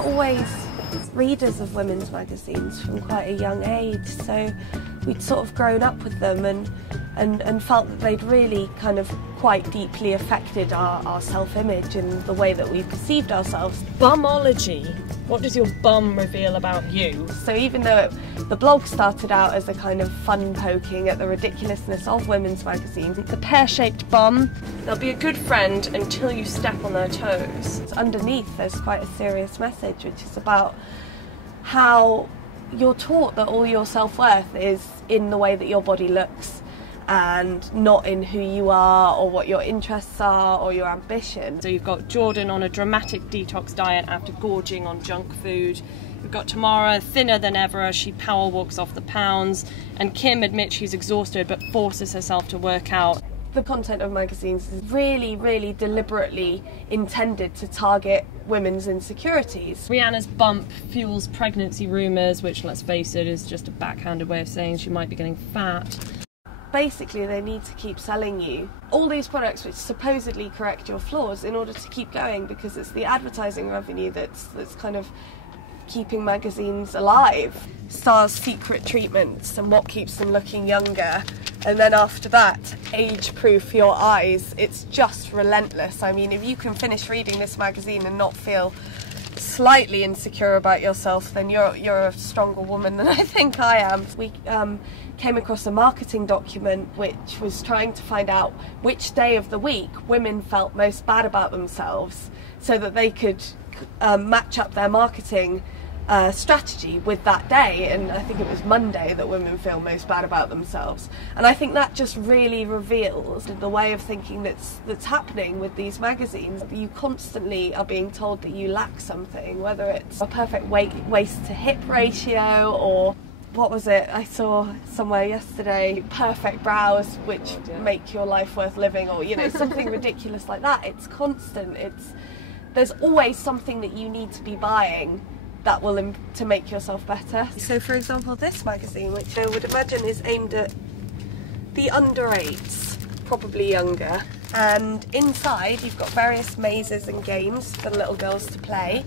always readers of women's magazines from quite a young age, so we'd sort of grown up with them and felt that they'd really kind of quite deeply affected our self-image and the way that we perceived ourselves. Bumology. What does your bum reveal about you? So even though the blog started out as a kind of fun poking at the ridiculousness of women's magazines, the pear-shaped bum, They'll be a good friend until you step on their toes. underneath there's quite a serious message, which is about how you're taught that all your self-worth is in the way that your body looks and not in who you are or what your interests are or your ambition. So you've got Jordan on a dramatic detox diet after gorging on junk food. We've got Tamara, thinner than ever as she power walks off the pounds. And Kim admits she's exhausted but forces herself to work out. The content of magazines is really, really deliberately intended to target women's insecurities. Rihanna's bump fuels pregnancy rumours, which, let's face it, is just a backhanded way of saying she might be getting fat. Basically, they need to keep selling you all these products which supposedly correct your flaws in order to keep going, because it's the advertising revenue that's kind of keeping magazines alive. Stars' secret treatments and what keeps them looking younger, and then after that, age-proof your eyes. It's just relentless. I mean, if you can finish reading this magazine and not feel slightly insecure about yourself, then you're a stronger woman than I think I am. We came across a marketing document which was trying to find out which day of the week women felt most bad about themselves so that they could match up their marketing strategy with that day, and I think it was Monday that women feel most bad about themselves. And I think that just really reveals the way of thinking that's happening with these magazines. You constantly are being told that you lack something, whether it's a perfect waist to hip ratio, or what was it I saw somewhere yesterday, perfect brows which make your life worth living, or you know, something ridiculous like that. It's constant. There's always something that you need to be buying that will to make yourself better. So for example, this magazine, which I would imagine is aimed at the under 8s, probably younger, and inside you've got various mazes and games for little girls to play.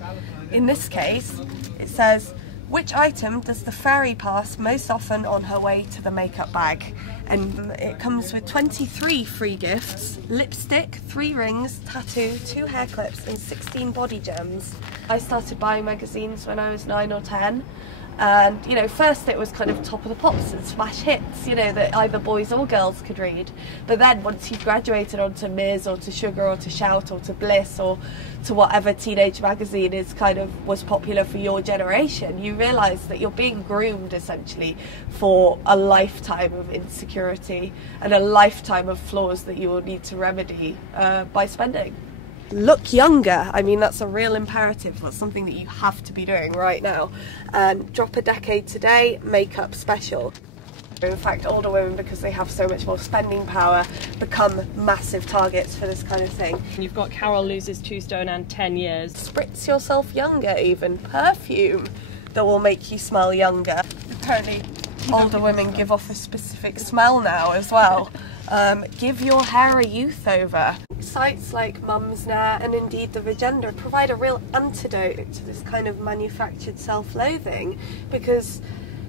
In this case it says, which item does the fairy pass most often on her way to the makeup bag? And it comes with 23 free gifts: lipstick, 3 rings, tattoo, 2 hair clips and 16 body gems. I started buying magazines when I was 9 or 10, and you know, first it was kind of top of the pops and smash hits, you know, that either boys or girls could read. But then once you graduated onto Ms or to Sugar or to Shout or to Bliss or to whatever teenage magazine was popular for your generation, you realise that you're being groomed essentially for a lifetime of insecurity and a lifetime of flaws that you will need to remedy by spending. Look younger. I mean, that's a real imperative. That's something that you have to be doing right now. And drop a decade today, makeup special. In fact, older women, because they have so much more spending power, become massive targets for this kind of thing. You've got Carol loses 2 stone and 10 years. Spritz yourself younger, even. Perfume that will make you smell younger. Apparently, older women give off a specific smell now as well. Give your hair a youth over. Sites like Mumsnet and indeed the Vagenda provide a real antidote to this kind of manufactured self-loathing, because,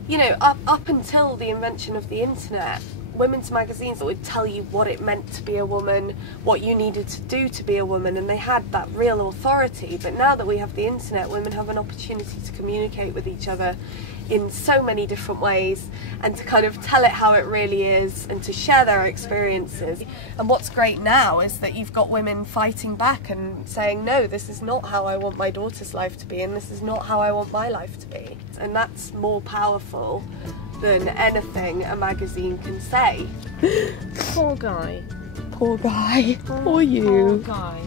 you know, up until the invention of the internet, women's magazines would tell you what it meant to be a woman, what you needed to do to be a woman, and they had that real authority. But now that we have the internet, women have an opportunity to communicate with each other in so many different ways, and to kind of tell it how it really is and to share their experiences. And what's great now is that you've got women fighting back and saying, no, this is not how I want my daughter's life to be, and this is not how I want my life to be. And that's more powerful than anything a magazine can say. Poor guy. Poor guy. Poor you. Poor guy.